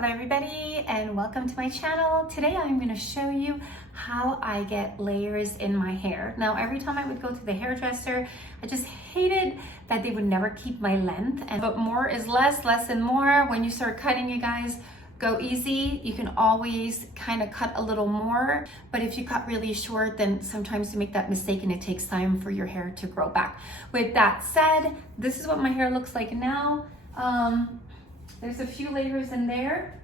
Hello everybody and welcome to my channel. Today I'm going to show you how I get layers in my hair. Now every time I would go to the hairdresser, I just hated that they would never keep my length. But more is less, less and more. When you start cutting, you guys, go easy. You can always kind of cut a little more, but if you cut really short, then sometimes you make that mistake and it takes time for your hair to grow back. With that said, this is what my hair looks like now. There's a few layers in there.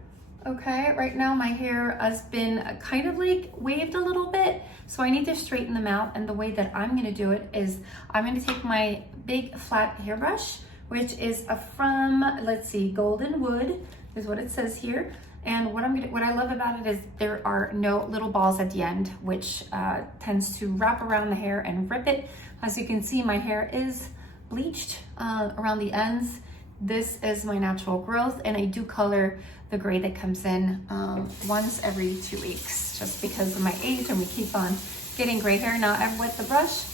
Okay, right now my hair has been kind of like waved a little bit, so I need to straighten them out. And the way that I'm gonna do it is I'm gonna take my big flat hairbrush, which is from, let's see, Golden Wood is what it says here. And what I love about it is there are no little balls at the end, which tends to wrap around the hair and rip it. As you can see, my hair is bleached around the ends. This is my natural growth, and I do color the gray that comes in once every 2 weeks, just because of my age, and we keep on getting gray hair. Now I've wet the brush,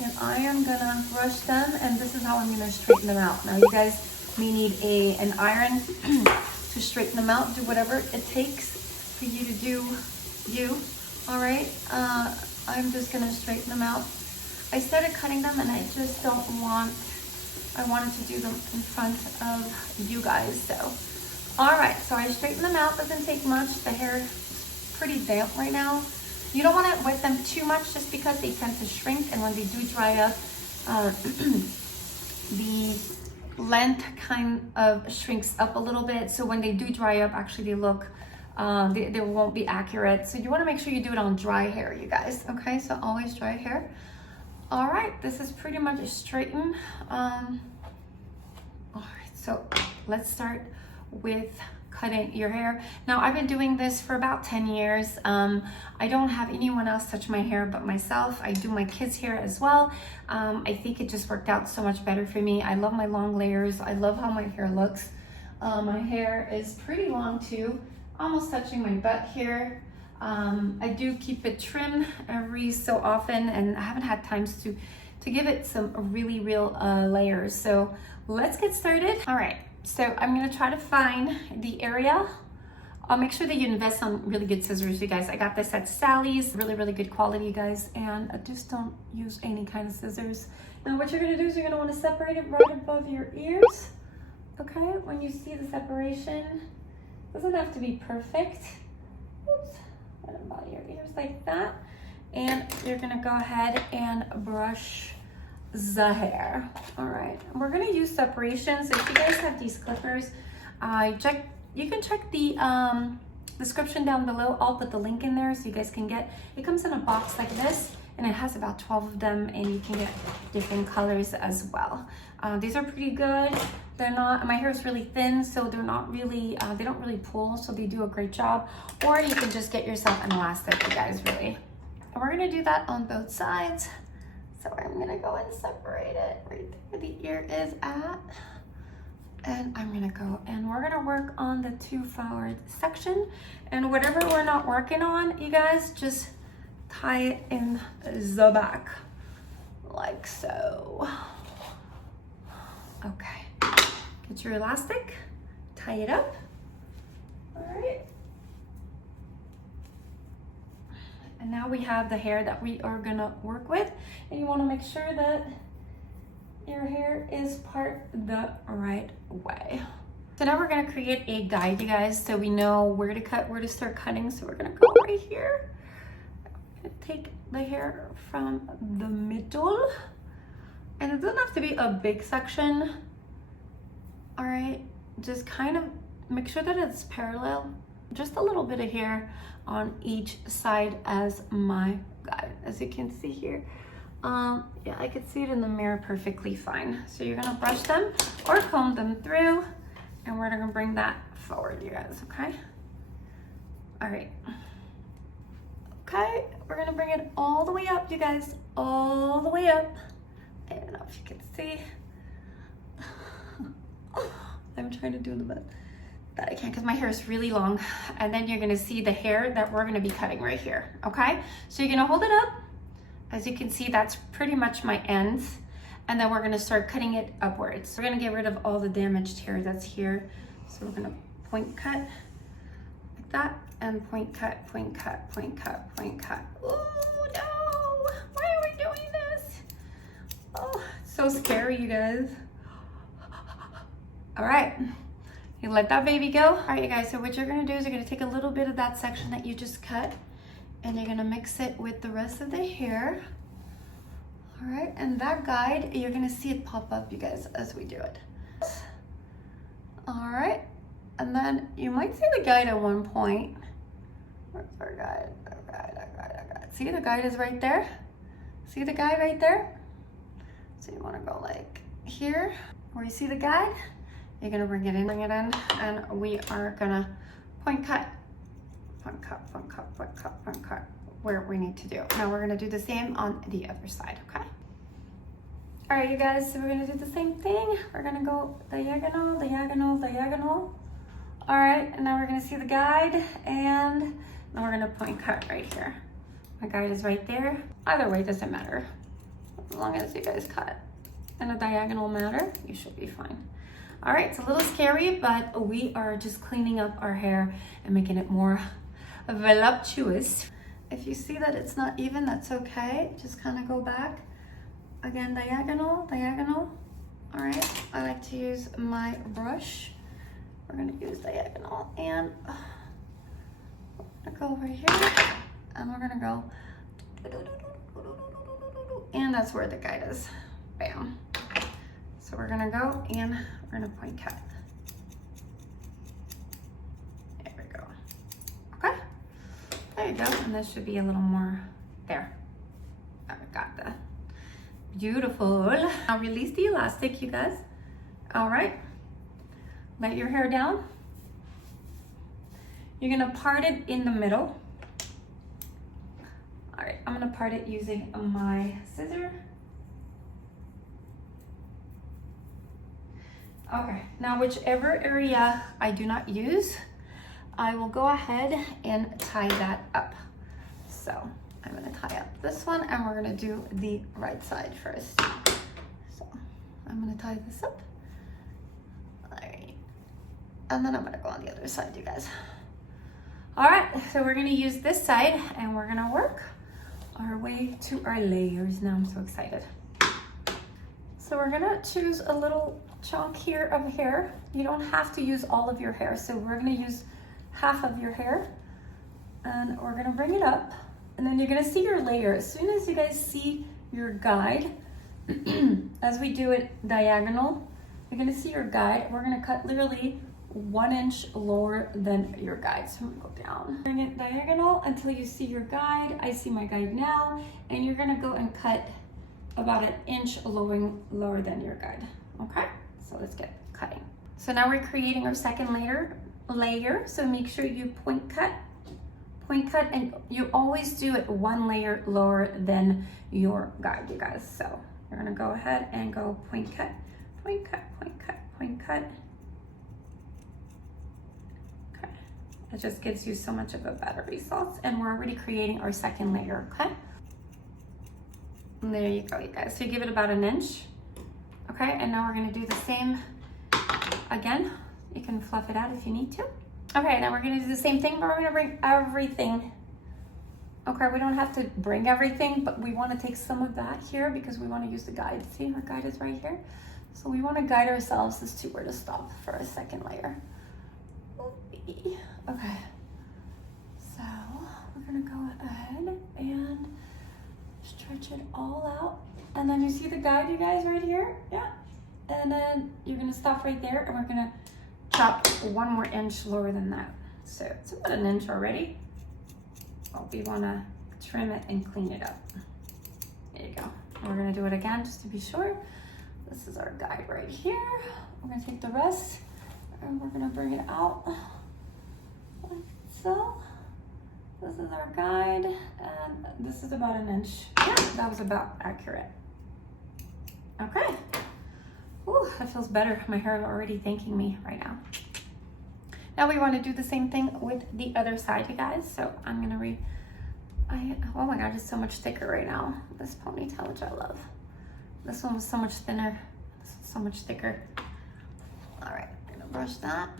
and I am gonna brush them, and this is how I'm gonna straighten them out. Now you guys may need an iron to straighten them out. Do whatever it takes for you to do you. All right, I'm just gonna straighten them out. I started cutting them, and I just I wanted to do them in front of you guys, so. All right, so I straighten them out, doesn't take much. The hair is pretty damp right now. You don't wanna wet them too much just because they tend to shrink, and when they do dry up, the length kind of shrinks up a little bit. So when they do dry up, actually they look, they won't be accurate. So you wanna make sure you do it on dry hair, you guys, okay? So always dry hair. All right, this is pretty much straightened. All right, so let's start with cutting your hair. Now I've been doing this for about 10 years. I don't have anyone else touch my hair but myself. I do my kids' hair as well. I think it just worked out so much better for me. I love my long layers. I love how my hair looks. My hair is pretty long too, almost touching my butt here. I do keep it trimmed every so often, and I haven't had times to give it some really real layers. So let's get started. All right, so I'm gonna try to find the area. I'll make sure that you invest on really good scissors, you guys. I got this at Sally's, really, really good quality, you guys, and I just don't use any kind of scissors. Now what you're gonna do is you're gonna wanna separate it right above your ears, okay? When you see the separation, doesn't have to be perfect. Oops. Right about your ears like that, and you're gonna go ahead and brush the hair. All right, we're gonna use separations. If you guys have these clippers, you can check the description down below. I'll put the link in there so you guys can get it. Comes in a box like this, and it has about 12 of them, and you can get different colors as well. These are pretty good. They're not, my hair is really thin, so they're not really, they don't really pull, so they do a great job. Or you can just get yourself an elastic, you guys, really. And we're gonna do that on both sides. So I'm gonna go and separate it right there where the ear is at. And I'm gonna go and we're gonna work on the two forward section. And whatever we're not working on, you guys, just tie it in the back, like so. Okay. Get your elastic, tie it up. All right. And now we have the hair that we are gonna work with. And you wanna make sure that your hair is part the right way. So now we're gonna create a guide, you guys, so we know where to cut, where to start cutting. So we're gonna go right here. Take the hair from the middle. And it doesn't have to be a big section. All right, just kind of make sure that it's parallel. Just a little bit of hair on each side as my guide, as you can see here. Yeah, I could see it in the mirror perfectly fine. So you're gonna brush them or comb them through, and we're gonna bring that forward, you guys, okay? All right. Okay, we're gonna bring it all the way up, you guys, all the way up. I don't know if you can see. I'm trying to do the best that I can because my hair is really long. And then you're gonna see the hair that we're gonna be cutting right here, okay? So you're gonna hold it up. As you can see, that's pretty much my ends. And then we're gonna start cutting it upwards. We're gonna get rid of all the damaged hair that's here. So we're gonna point cut that, and point cut, point cut, point cut, point cut. Oh no, why are we doing this? Oh, so scary, you guys. All right, you let that baby go. All right, you guys, so what you're gonna do is you're gonna take a little bit of that section that you just cut, and you're gonna mix it with the rest of the hair. All right, and that guide, you're gonna see it pop up, you guys, as we do it. All right, and then you might see the guide at one point. Where's our guide? Our guide, our guide, our guide. See, the guide is right there. See the guide right there? So you wanna go like here, where you see the guide, you're gonna bring it in, and we are gonna point cut, point cut, point cut, point cut, point cut, where we need to do. Now we're gonna do the same on the other side, okay? All right, you guys, so we're gonna do the same thing. We're gonna go diagonal, diagonal, diagonal. All right, and now we're gonna see the guide, and now we're gonna point cut right here. My guide is right there. Either way, it doesn't matter. As long as you guys cut in a diagonal manner, you should be fine. All right, it's a little scary, but we are just cleaning up our hair and making it more voluptuous. If you see that it's not even, that's okay. Just kind of go back. Again, diagonal, diagonal. All right, I like to use my brush. We're gonna use diagonal, and we're gonna go over here, and we're gonna go, and that's where the guide is. Bam. So we're gonna go, and we're gonna point cut. There we go. Okay, there you go, and this should be a little more there. I got that. Beautiful. Now release the elastic, you guys. All right, let your hair down. You're gonna part it in the middle. All right, I'm gonna part it using my scissor. Okay, now whichever area I do not use, I will go ahead and tie that up. So I'm gonna tie up this one, and we're gonna do the right side first. So I'm gonna tie this up. All right, and then I'm gonna go on the other side, you guys. All right, so we're gonna use this side, and we're gonna work our way to our layers. Now I'm so excited. So we're gonna choose a little chunk here of hair. You don't have to use all of your hair. So we're gonna use half of your hair, and we're gonna bring it up, and then you're gonna see your layer. As soon as you guys see your guide, as we do it diagonal, you're gonna see your guide. We're gonna cut literally 1 inch lower than your guide. So I'm gonna go down. Bring it diagonal until you see your guide. I see my guide now, and you're gonna go and cut about 1 inch lower than your guide, okay? So let's get cutting. So now we're creating our second layer. So make sure you point cut, and you always do it 1 layer lower than your guide, you guys. So you're gonna go ahead and go point cut, point cut, point cut, point cut. Okay, it just gives you so much of a better results, and we're already creating our second layer, okay? And there you go, you guys. So you give it about 1 inch. Okay, and now we're gonna do the same again. You can fluff it out if you need to. Okay, now we're gonna do the same thing, but we're gonna bring everything. Okay, we don't have to bring everything, but we wanna take some of that here because we wanna use the guide. See, our guide is right here. So we wanna guide ourselves as to where to stop for our second layer. Okay, so we're gonna go ahead and stretch it all out. And then you see the guide, you guys, right here? Yeah. And then you're gonna stop right there, and we're gonna chop 1 more inch lower than that. So it's about 1 inch already. But we wanna trim it and clean it up. There you go. And we're gonna do it again just to be sure. This is our guide right here. We're gonna take the rest, and we're gonna bring it out like so. This is our guide, and this is about 1 inch. Yeah, that was about accurate. Okay. Ooh, that feels better. My hair is already thanking me right now. Now we want to do the same thing with the other side, you guys. So I'm gonna oh my God, it's so much thicker right now. This ponytail, which I love. This one was so much thinner. This one's so much thicker. All right, I'm gonna brush that.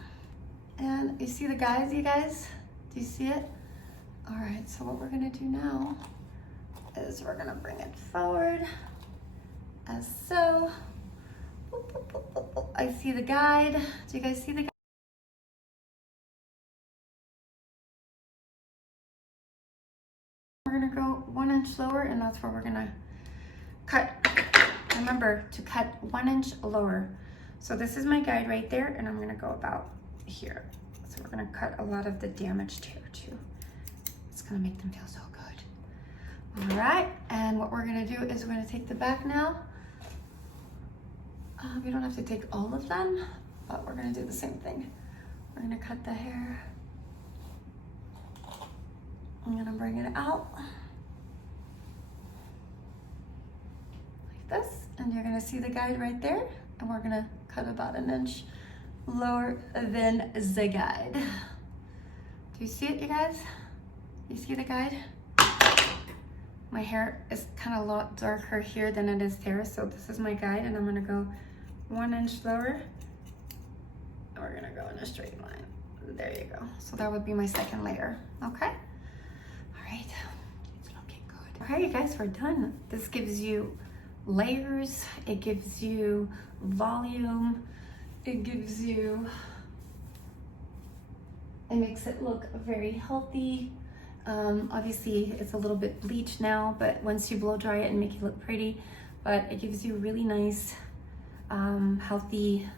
And you see the guides, you guys? Do you see it? All right, so what we're gonna do now is we're gonna bring it forward as so. Boop, boop, boop, boop, boop. I see the guide. Do you guys see the guide? We're gonna go 1 inch lower, and that's where we're gonna cut. Remember to cut 1 inch lower. So this is my guide right there, and I'm gonna go about here. So we're gonna cut a lot of the damaged hair too. It's gonna make them feel so good. All right, and what we're gonna do is we're gonna take the back now. We don't have to take all of them, but we're gonna do the same thing. We're gonna cut the hair. I'm gonna bring it out like this, and you're gonna see the guide right there, and we're gonna cut about 1 inch lower than the guide. Do you see it, you guys? You see the guide? My hair is kind of a lot darker here than it is there, so this is my guide, and I'm gonna go 1 inch lower, and we're gonna go in a straight line. There you go. So that would be my second layer, okay? All right, it's looking good. Okay, you guys, we're done. This gives you layers, it gives you volume, it gives you, it makes it look very healthy. Obviously it's a little bit bleached now, but once you blow dry it and make it look pretty, but it gives you really nice healthy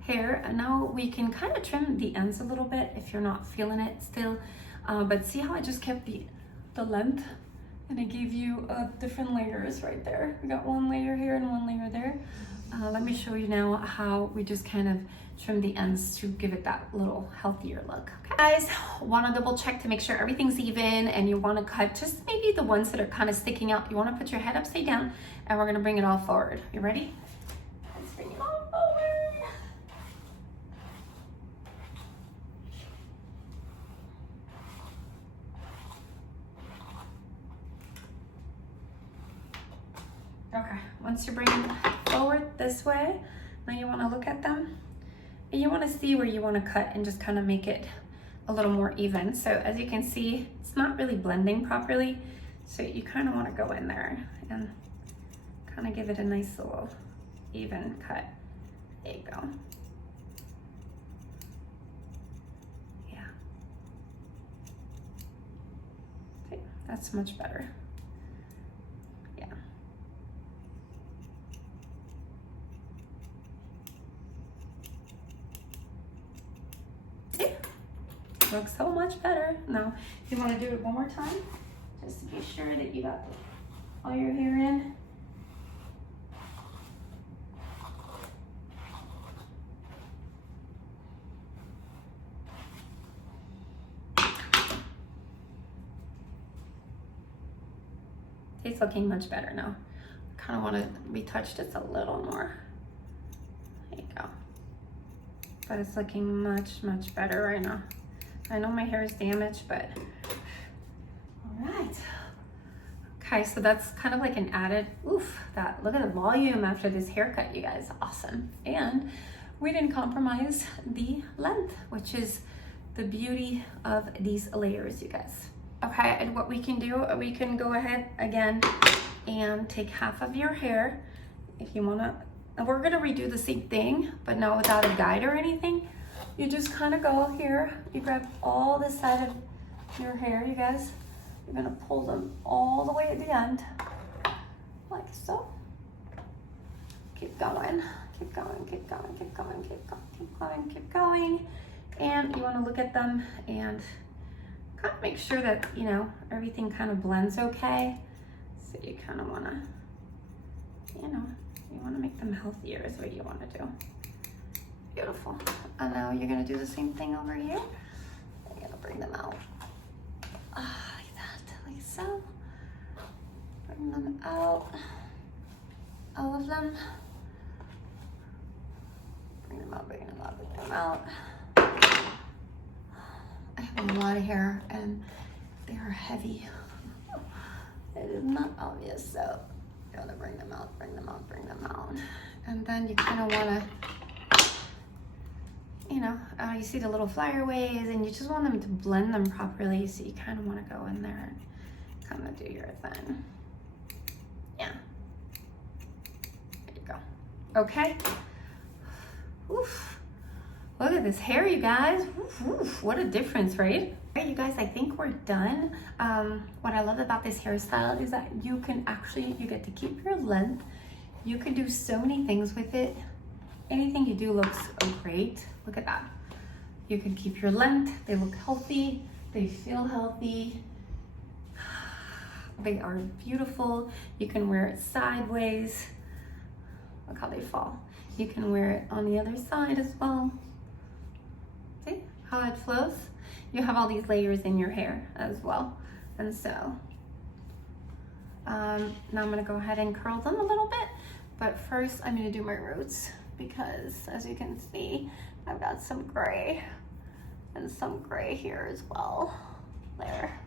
hair. And now we can kind of trim the ends a little bit if you're not feeling it still, but see how I just kept the length, and it gave you different layers right there. We got 1 layer here and 1 layer there. Let me show you now how we just kind of trim the ends to give it that little healthier look. Okay, guys, want to double check to make sure everything's even, and you want to cut just maybe the ones that are kind of sticking out. You want to put your head upside down, and we're going to bring it all forward. You ready? Let's bring it all forward. Okay, once you bring it forward this way, now you want to look at them, and you want to see where you want to cut and just kind of make it a little more even. So as you can see, it's not really blending properly, so you kind of want to go in there and kind of give it a nice little even cut. There you go. Yeah. See, that's much better. Yeah. Looks so much better. Now, if you want to do it one more time, just to be sure that you got all your hair in. It's looking much better now. I kind of want to retouch this a little more. There you go. But it's looking much, much better right now. I know my hair is damaged, but all right. Okay, so that's kind of like an added, oof, look at the volume after this haircut, you guys, awesome. And we didn't compromise the length, which is the beauty of these layers, you guys. Okay, and what we can do, we can go ahead again and take half of your hair if you wanna, and we're gonna redo the same thing, but now without a guide or anything. You just kind of go here, you grab all this side of your hair, you guys. You're gonna pull them all the way at the end, like so. Keep going, keep going, keep going, keep going, keep going, keep going, keep going. And you wanna look at them and kind of make sure that, you know, everything kind of blends okay. So you kind of wanna, you know, you wanna make them healthier is what you wanna do. Beautiful. And now you're gonna do the same thing over here. You're gonna bring them out. Like that, like so. Bring them out. All of them. Bring them out, bring them out, bring them out. I have a lot of hair and they are heavy. It is not obvious, so you wanna bring them out, bring them out, bring them out. And then you kind of wanna, you know, you see the little flyaways and you just want them to blend them properly. So you kind of want to go in there and kind of do your thing. Yeah. There you go. Okay. Oof. Look at this hair, you guys. Oof, oof. What a difference, right? All right, you guys, I think we're done. What I love about this hairstyle is that you can actually, you get to keep your length. You can do so many things with it. Anything you do looks great. Look at that. You can keep your length. They look healthy. They feel healthy. They are beautiful. You can wear it sideways. Look how they fall. You can wear it on the other side as well. See how it flows? You have all these layers in your hair as well. And so, now I'm gonna go ahead and curl them a little bit, but first I'm gonna do my roots because as you can see, I've got some gray and some gray here as well. There.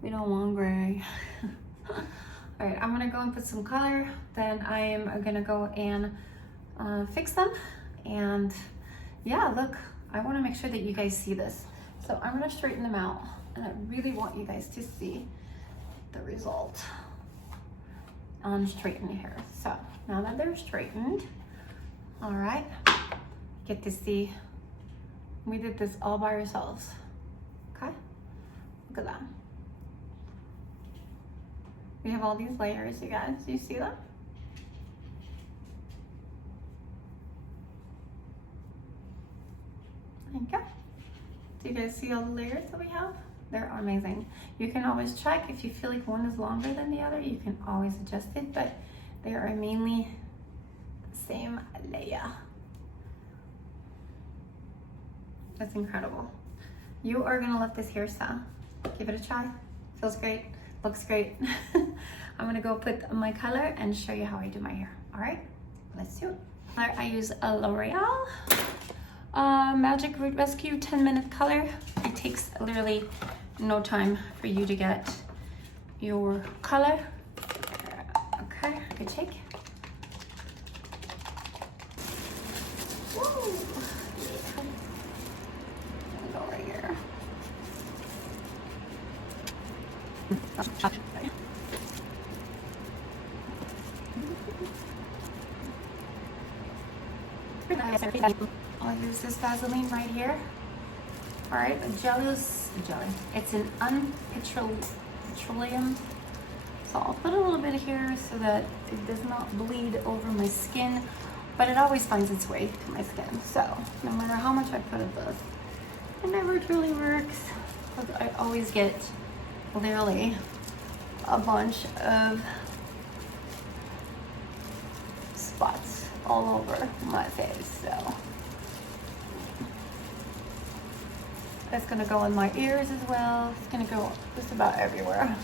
We don't want gray. All right, I'm gonna go and put some color. Then I am gonna go and fix them. And yeah, look, I wanna make sure that you guys see this. So I'm gonna straighten them out. And I really want you guys to see the result on straightened hair. So now that they're straightened, all right, get to see, we did this all by ourselves, okay? Look at that. We have all these layers, you guys. Do you see them? There you go. Do you guys see all the layers that we have? They're amazing. You can always check if you feel like one is longer than the other, you can always adjust it, but they are mainly the same layer. That's incredible. You are gonna love this hairstyle. Give it a try. Feels great, looks great. I'm gonna go put my color and show you how I do my hair. All right, let's do it. I use a L'Oreal Magic Root Rescue 10-minute color. It takes literally no time for you to get your color. Okay, good shake. Woo. Yeah. Go right here. I'll use this Vaseline right here. All right, jelly. It's an unpetroleum. So I'll put a little bit here so that it does not bleed over my skin, but it always finds its way to my skin. So no matter how much I put of this, it never truly works because I always get literally a bunch of spots all over my face. So it's gonna go in my ears as well. It's gonna go just about everywhere.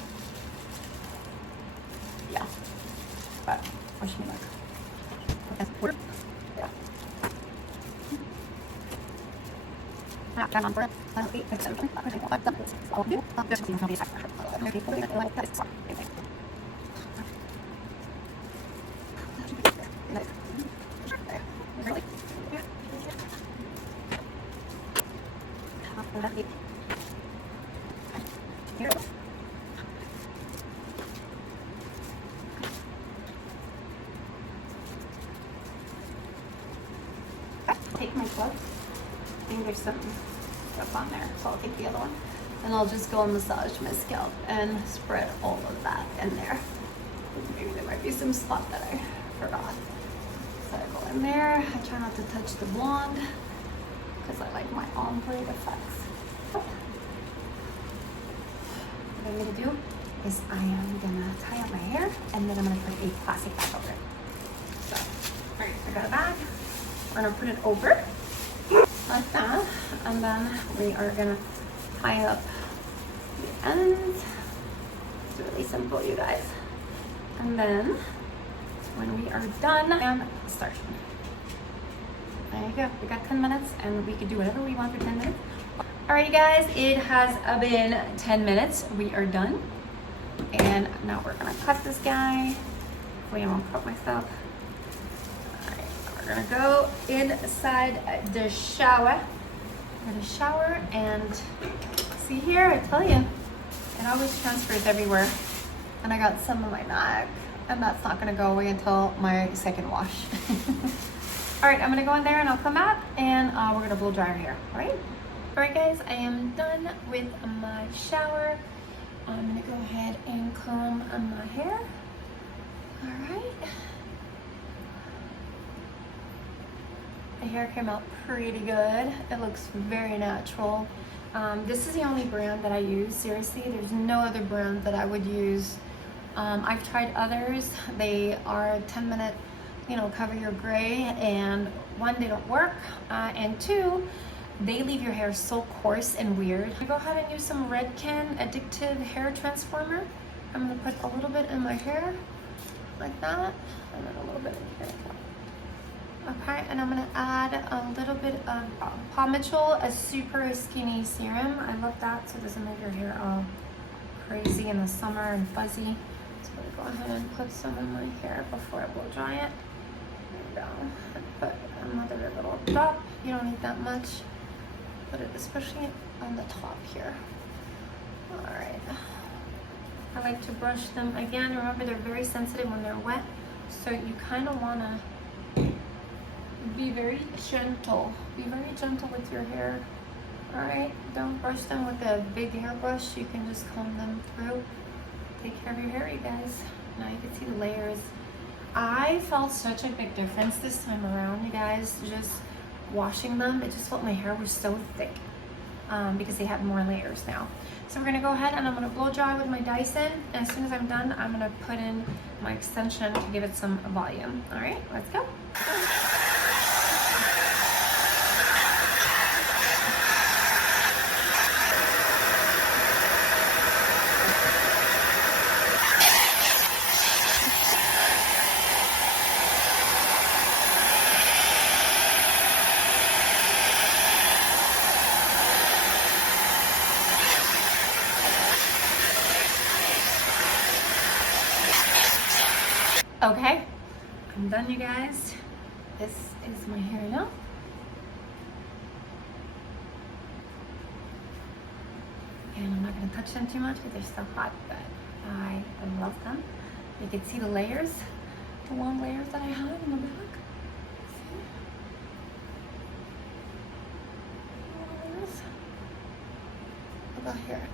Yeah, but wish me luck. Yeah. Take my glove. I think there's some stuff on there, so I'll take the other one. And I'll just go and massage my scalp and spread all of that in there. Maybe there might be some spot that I forgot. So I go in there. I try not to touch the blonde because I like my ombre effects. What I'm gonna do is I am gonna tie up my hair and then I'm gonna put a plastic bag over it. So, all right, I got a bag. We're gonna put it over like that, and then we are gonna tie up the ends. It's really simple, you guys. And then when we are done, and start. There you go. We got 10 minutes, and we can do whatever we want for 10 minutes. All right, you guys, it has been 10 minutes. We are done, and now we're gonna cut this guy. Hopefully I won't cut myself. All We're gonna go inside the shower. And see here, I tell you, it always transfers everywhere. And I got some on my neck, and that's not gonna go away until my second wash. All right, I'm gonna go in there and I'll come back and we're gonna blow dry our hair, all right? All right guys, I am done with my shower. I'm gonna go ahead and comb my hair. All right. The hair came out pretty good. It looks very natural. This is the only brand that I use. Seriously, there's no other brand that I would use. I've tried others. They are 10-minute, cover your gray, and one, they don't work, and two, they leave your hair so coarse and weird. I go ahead and use some Redken Addictive Hair Transformer. I'm gonna put a little bit in my hair, like that, and then a little bit in here. Okay, and I'm gonna add a little bit of Paw Mitchell, a super skinny serum. I love that, so it doesn't make your hair all crazy in the summer and fuzzy. So I'm gonna go ahead and put some in my hair before I blow dry it. There we go. And put another little drop. You don't need that much. Put it especially on the top here. All right. I like to brush them again. Remember, they're very sensitive when they're wet, so you kind of wanna be very gentle. Be very gentle with your hair. All right, don't brush them with a big hairbrush. You can just comb them through. Take care of your hair, you guys. Now you can see the layers. I felt such a big difference this time around, you guys. Just washing them, it just felt my hair was so thick because they have more layers now. So we're gonna go ahead and I'm gonna blow dry with my Dyson. And as soon as I'm done, I'm gonna put in my extension to give it some volume. All right, let's go. Okay, I'm done, you guys. This is my hair now. And I'm not gonna touch them too much because they're still hot, but I love them. You can see the layers, the long layers that I have in the back. See? Long layers. What about here?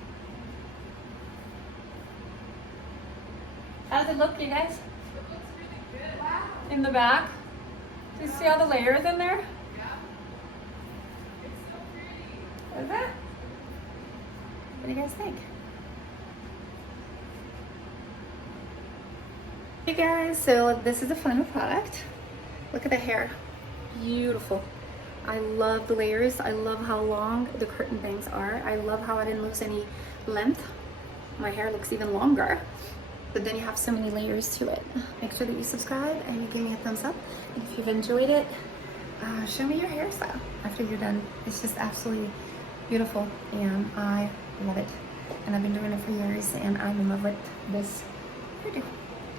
How does it look, you guys? In the back. Do you see all the layers in there? Yeah. It's so pretty. Is it? What do you guys think? Hey guys, so this is the final product. Look at the hair. Beautiful. I love the layers. I love how long the curtain bangs are. I love how I didn't lose any length. My hair looks even longer. But then you have so many layers to it. Make sure that you subscribe and you give me a thumbs up. And if you've enjoyed it, show me your hairstyle after you're done. It's just absolutely beautiful and I love it. And I've been doing it for years and I'm in love with this hairdo.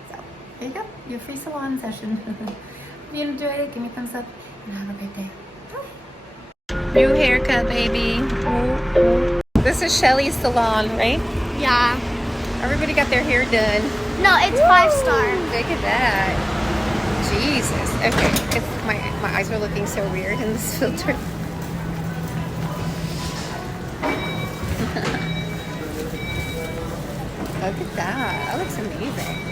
So there you go, your free salon session. If you enjoyed it, give me a thumbs up and have a great day. Bye. New haircut, baby. This is Shelly's salon, right? Yeah. Everybody got their hair done. No, it's 5-star. Look at that. Jesus. Okay. It's, my eyes are looking so weird in this filter. Look at that. That looks amazing.